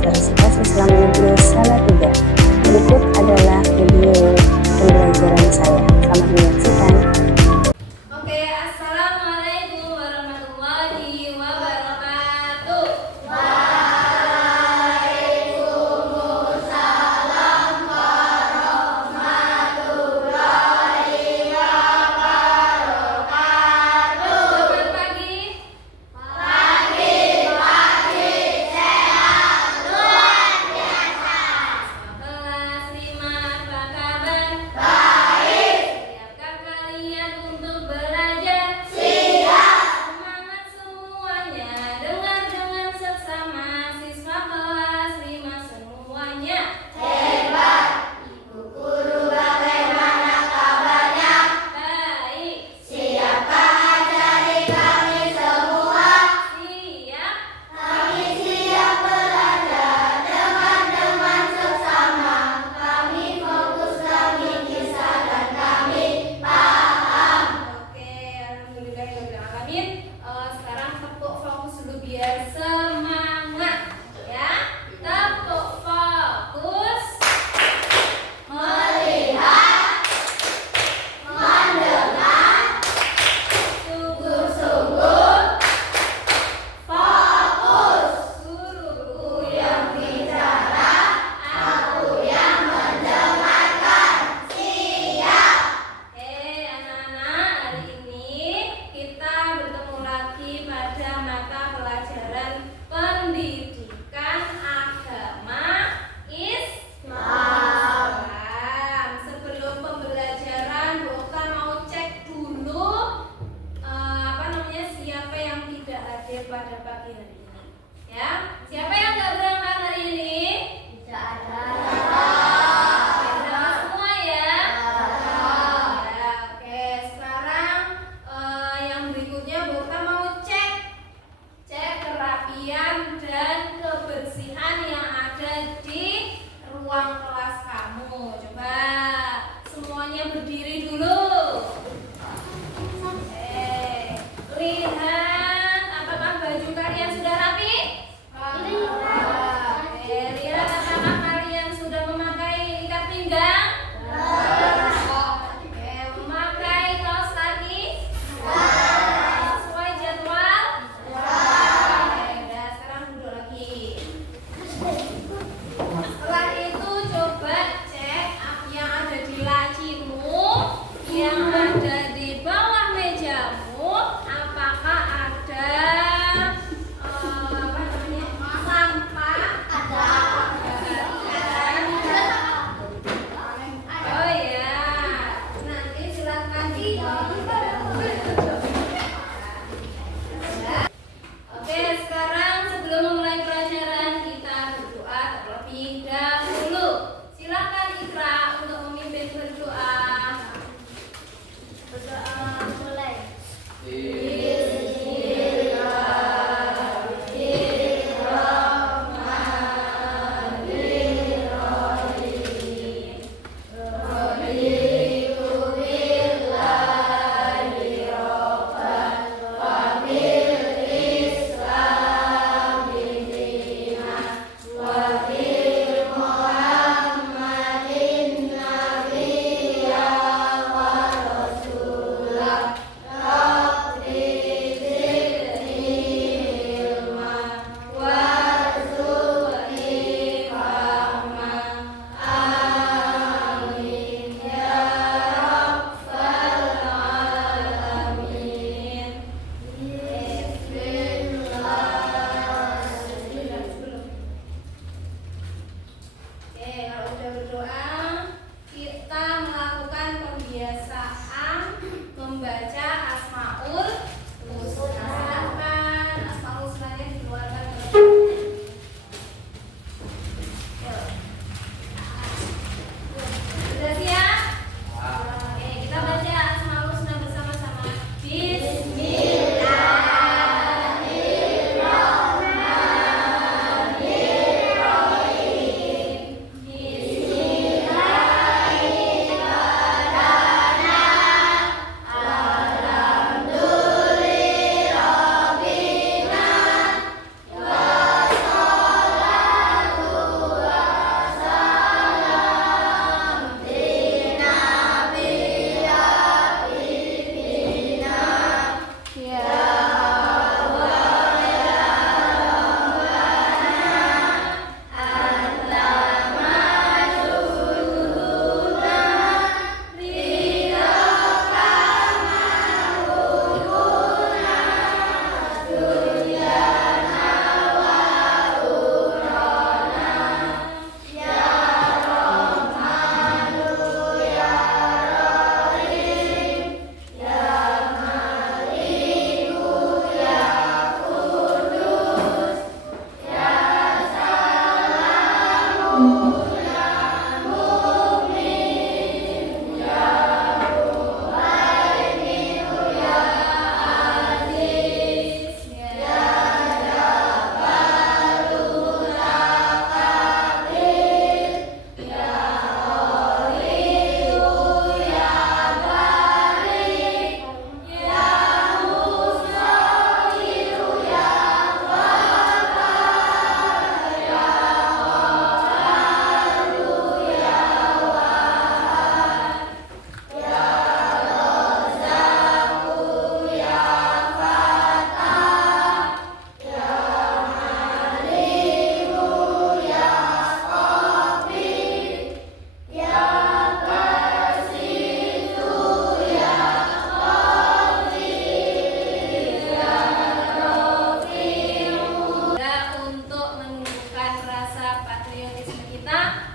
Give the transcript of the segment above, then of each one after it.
Universitas Islam Negeri Salatiga. Berikut adalah video pembelajaran saya. Selamat menyaksikan. Oke, assalamualaikum warahmatullahi wabarakatuh. Waalaikumsalam warahmatullahi wabarakatuh. Selamat pagi. Pagi sehat luar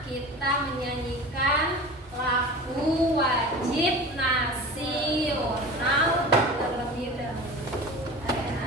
Kita menyanyikan lagu wajib nasional terlebih dahulu. Ya.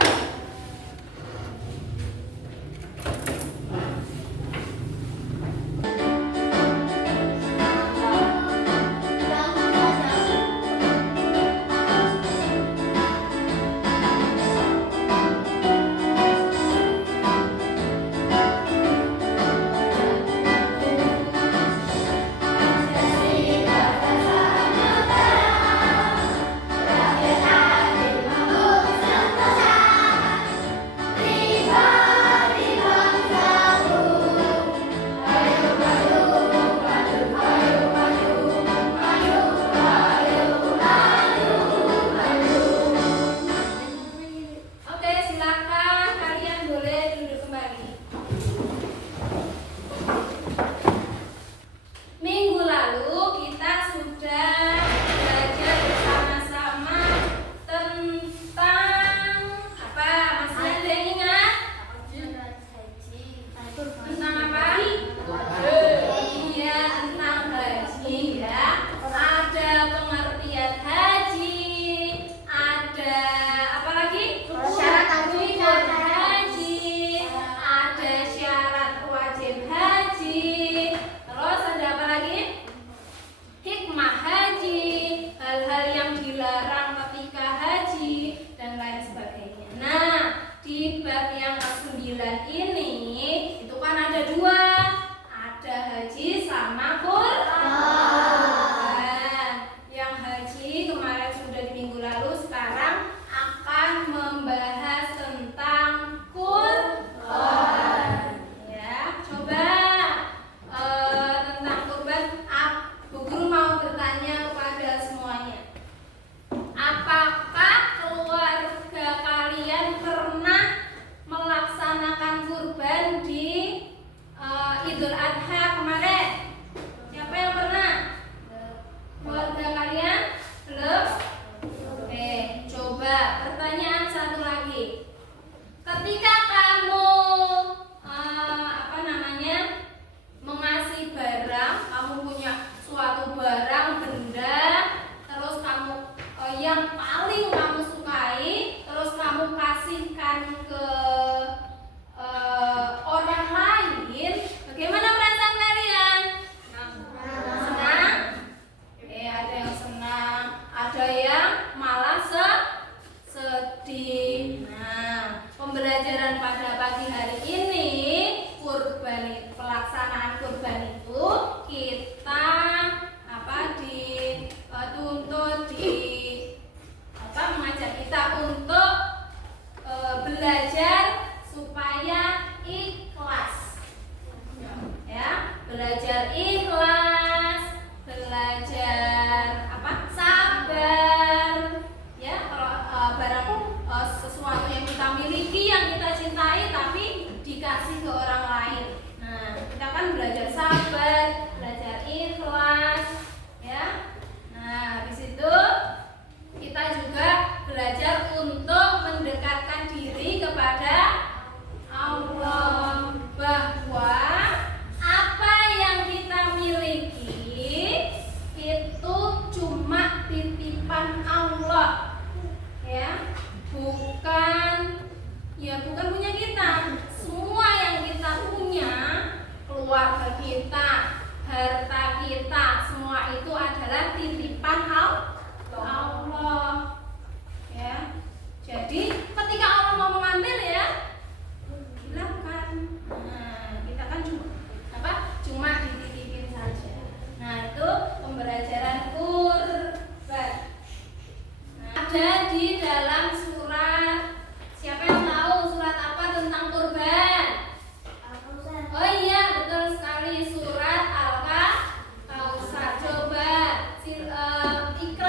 Oke, silakan kalian boleh duduk kembali. Minggu lalu kita sudah belajar bersama-sama tentang apa? Masih ada yang ingat? Tentang apa? Iya, tentang haji ya. Ada pengertian haji, ada apa lagi? Syarat Rukun haji, ada syarat wajib haji. Terus ada apa lagi? Hikmah haji, hal-hal yang dilarang ketika haji dan lain sebagainya. Nah, di bab yang ke-9 ini itu kan ada dua, ada haji sama Quran. Yang haji kemarin sudah di minggu lalu, sekarang akan membahas tentang Quran. Ya, coba tentang kurban, Bu Guru mau bertanya kepada semuanya. Apakah keluarga kalian pernah melaksanakan kurban di Idul Adha kemarin? Siapa yang pernah? Keluarga kalian? Belum? Oke, coba pertanyaan satu lagi. Ketika kamu mengasih barang, kamu punya suatu barang benda, terus kamu yang paling kamu sukai, terus kamu kasihkan ke orang lain, bagaimana perasaan kalian? Senang? Ada yang senang, ada yang malah sedih. Nah, pembelajaran pada pagi hari ini pelaksanaan kurban itu kita mengajak kita untuk belajar supaya ikhlas. Ya, belajar ikhlas, belajar sabar. Ya, kalau barang sesuatu yang kita miliki, yang kita cintai tapi dikasih ke orang lain. Nah, kita kan belajar sabar, belajar ikhlas, ya. Nah, habis itu kita juga belajar untuk mendekatkan diri kepada Allah, bahwa apa yang kita miliki itu cuma titipan Allah, ya, bukan punya kita. Semua yang kita punya, keluarga kita, harta kita, semua itu adalah titipan Allah. Ya. Jadi ketika Allah mau mengambil ya, silakan. Nah, kita kan cuma dititipin saja. Nah, itu pembelajaran kurban. Nah, ada di dalam surat, siapa yang tahu surat apa tentang kurban? Oh iya, betul sekali, surat Al-Kautsar. Coba Ikra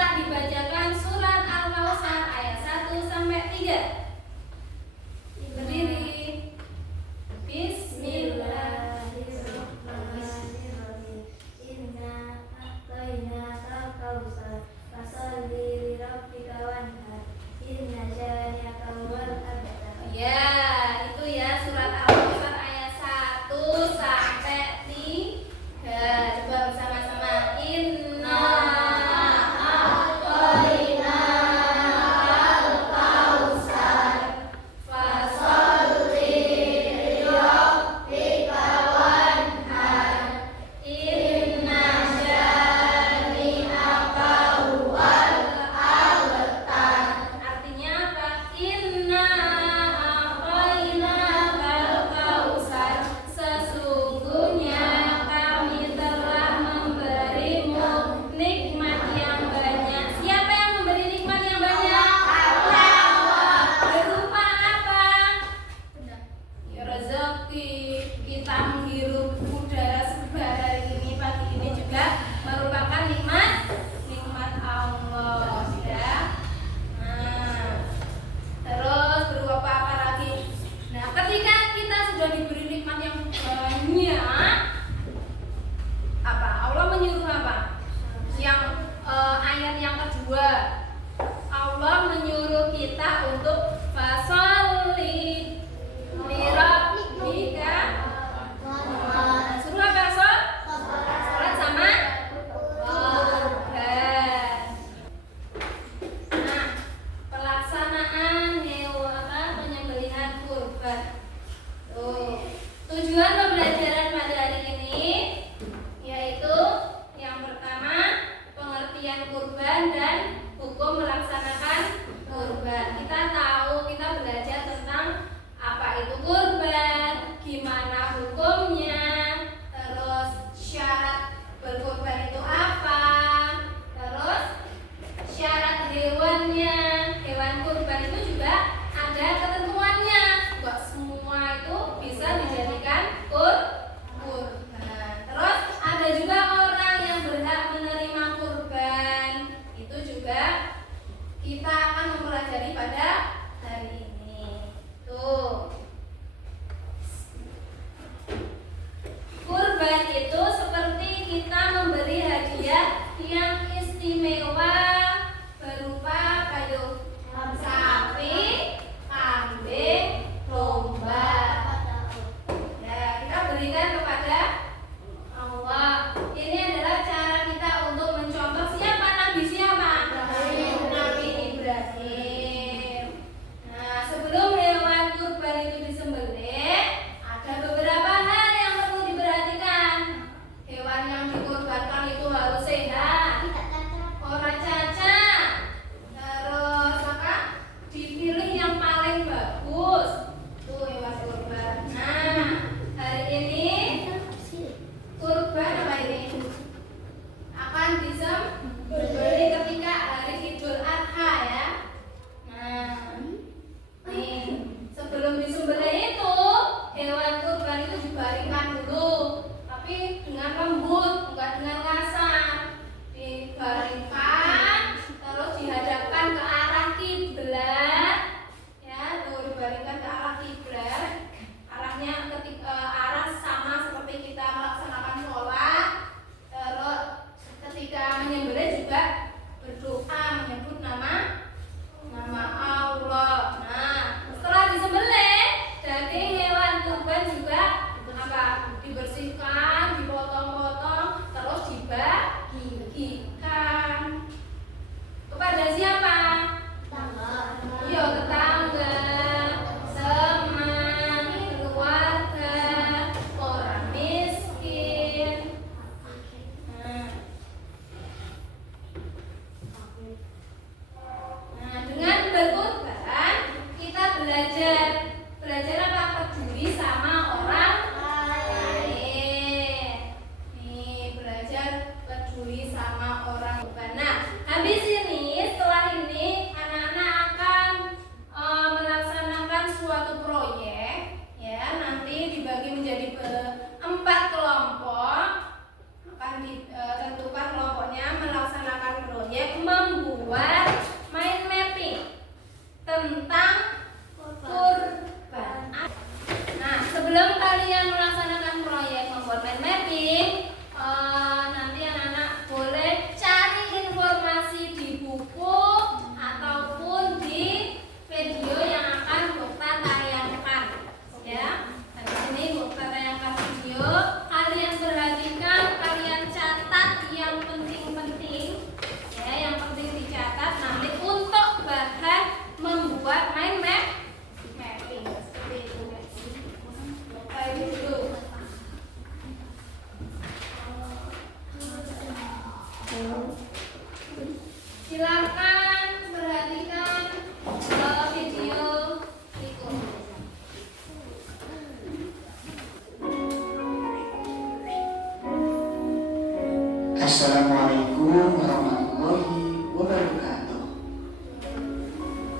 Assalamualaikum warahmatullahi wabarakatuh.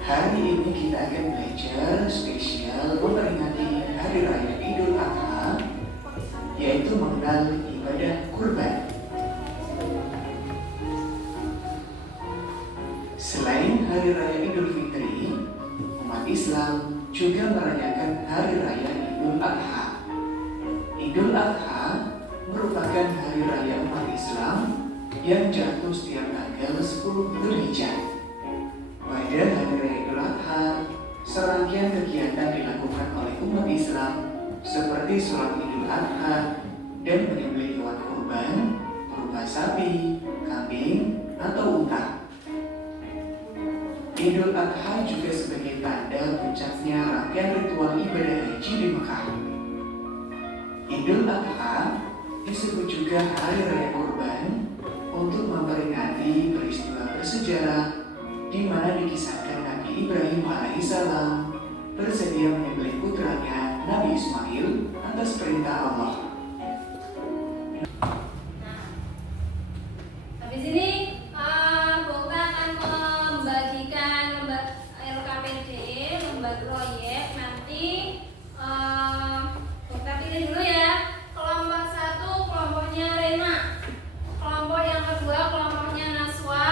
Hari ini kita akan belajar spesial memperingati Hari Raya Idul Adha, yaitu mengenal ibadah kurban. Selain Hari Raya Idul Fitri, umat Islam juga merayakan Hari Raya Idul Adha. Idul Adha merupakan hari raya umat Islam yang jatuh setiap tanggal 10 Dzulhijjah. Pada hari raya Idul Adha, serangkaian kegiatan dilakukan oleh umat Islam seperti sholat Idul Adha dan menyembelih hewan kurban berupa sapi, kambing, atau unta. Idul Adha juga sebagai tanda puncaknya rangkaian ritual ibadah haji di Mekah. Idul Adha disebut juga Hari Raya Kurban untuk memperingati peristiwa bersejarah di mana dikisahkan Nabi Ibrahim alaihissalam bersedia menyembelih putranya Nabi Ismail atas perintah Allah. Habis ini Bokta akan membagikan LKPD, lembar proyek. Nanti Bokta pilih dulu ya. Kelompok 1 kelompoknya Rena, kelompok yang kedua kelompoknya Naswa,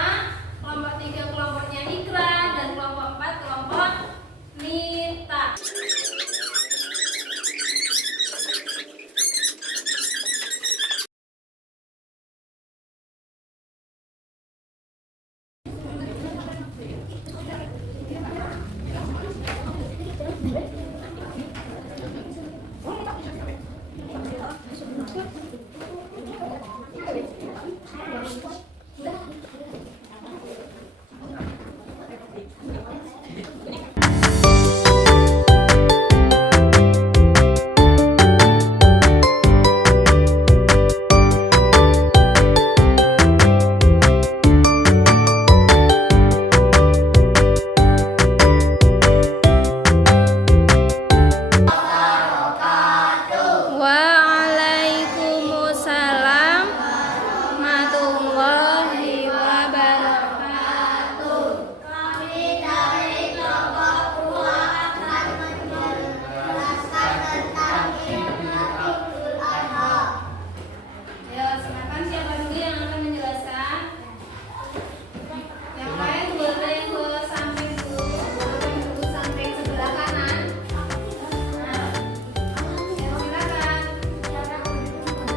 kelompok 3 kelompoknya Ikra, dan kelompok 4 kelompok Nita. Waalaikumsalam warahmatullahi wabarakatuh. Kami dari kelompok 2 akan menjelaskan tentang Idul Adha. Ya, silakan siapa dulu yang akan menjelaskan? Yang lain boleh ke samping dulu samping sebelah kanan. Nah, ya, silakan.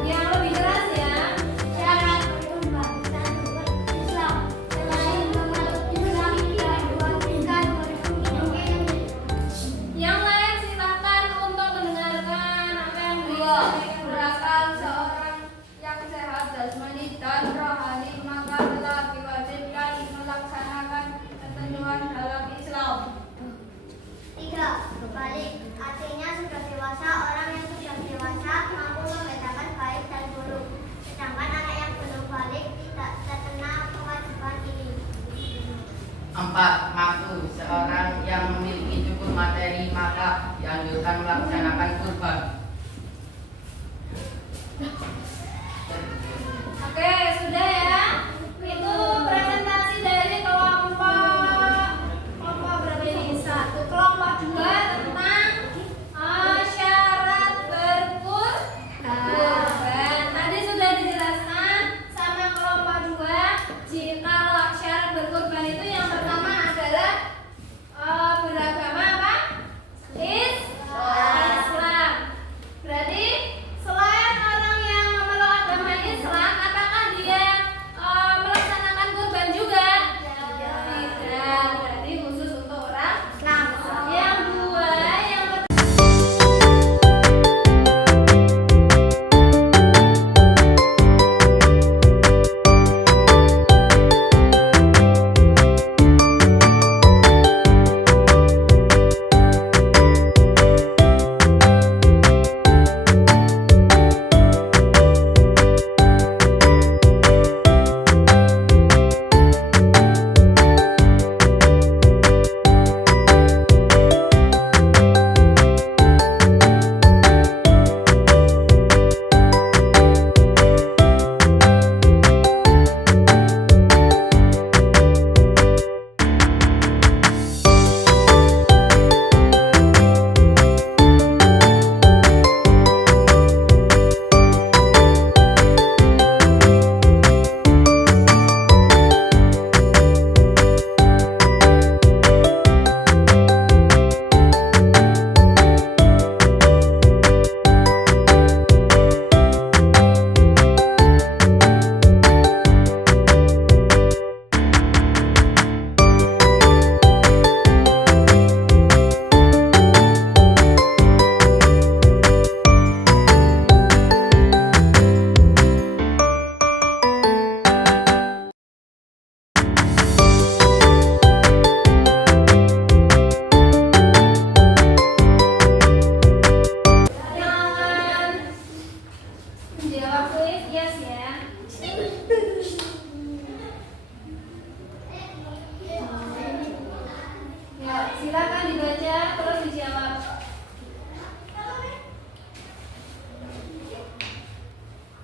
Yang lebih jelas ya. Syarat berbangsa Islam selain memeluk Islam dan diwajibkan melindungi. Yang lain silakan untuk mendengarkan apa yang disampaikan. Berakal seorang yang sehat jasmani dan rohani maka telah diwajibkan melaksanakan ketentuan dalam Islam. 3. Balik artinya sudah dewasa. Orang yang sudah dewasa mampu membedakan baik dan buruk, sedangkan anak yang belum balik tidak terkena kewajiban ini. 4. Mampu seorang yang memiliki cukup materi maka dianjurkan melaksanakan kurban. Oke, sudah ya. Itu presentasi dari kelompok berapa ini? 1. Kelompok 2 tentang syarat berkurban. Tadi sudah dijelaskan sama kelompok 2. Jika syarat berkurban itu yang pertama adalah beragama apa? Islam. Dijawab please, yes ya. Ya, silakan dibaca terus dijawab.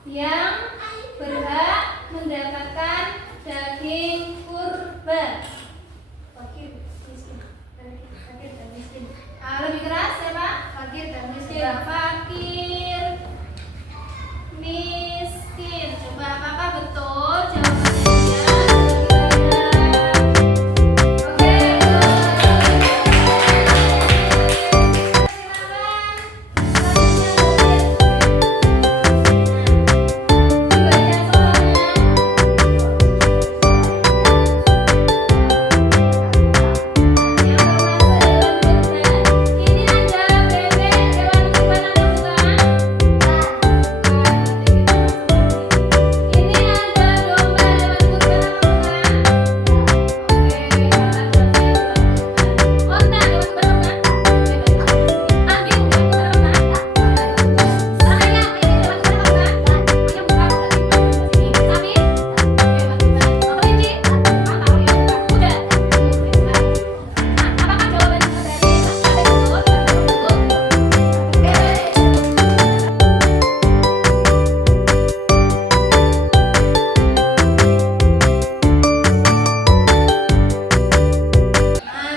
Yang berhak mendapatkan daging kurban. Fakir, miskin. Fakir dan miskin. Lebih keras siapa? Fakir dan miskin. Fakir, miskin. Coba apakah betul jawabannya? Oke,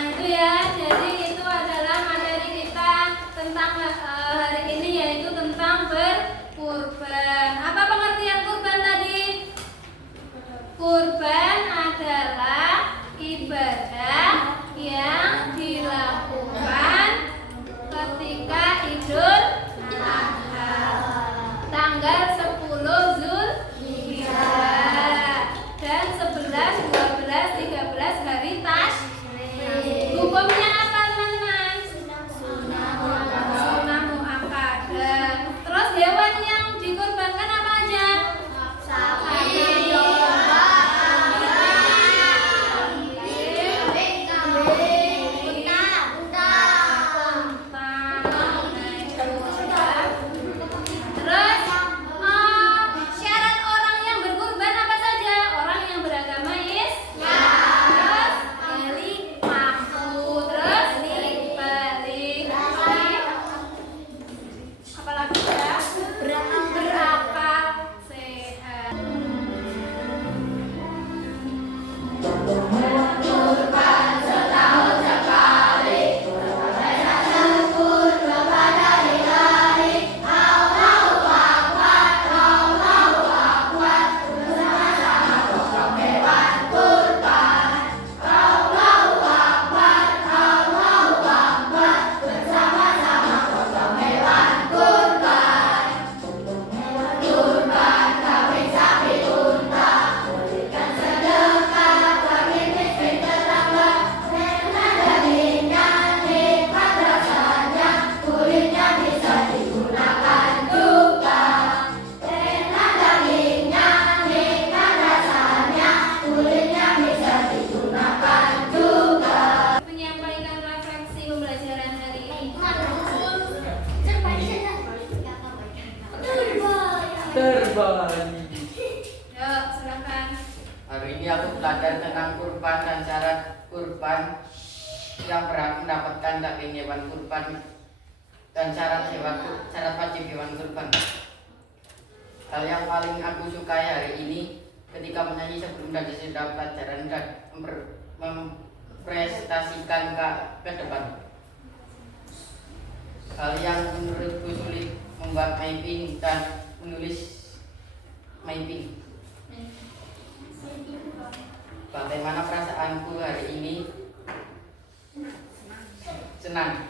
itu ya, jadi itu adalah materi kita tentang hari ini, yaitu tentang berkurban. Apa pengertian kurban tadi? Kurban adalah ibadah yang dilakukan ketika Idul Adha tanggal 10 Zulhijjah dan 11, 12, 13 hari tasyrik. Hukumnya apa teman-teman? Sunnah muakkadah. Terus hewan yang dikurbankan apa aja? Sapi, domba, terus syarat orang yang berkurban apa saja? Orang yang beragama Islam. Terus balik mampu. Terus balik apalagi ya? Berakal sehat. Menyampaikan refleksi pembelajaran hari ini. Yuk, silakan. Hari ini aku belajar tentang kurban dan syarat kurban yang berhak mendapatkan daging hewan kurban dan syarat wajib hewan kurban. Hal yang paling aku sukai hari ini ketika menyanyi sebelum dan sesudah pelajaran dan mempresentasikan ke depan. Hal yang menurutku sulit membuat mapping dan menulis mapping. Bagaimana perasaanku hari ini? Senang.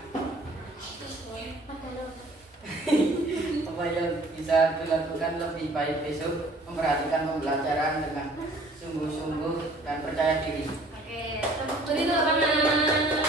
Apa yang bisa dilakukan lebih baik besok? Memperhatikan pembelajaran dengan sungguh-sungguh dan percaya diri. Oke, beri tepuk tangan.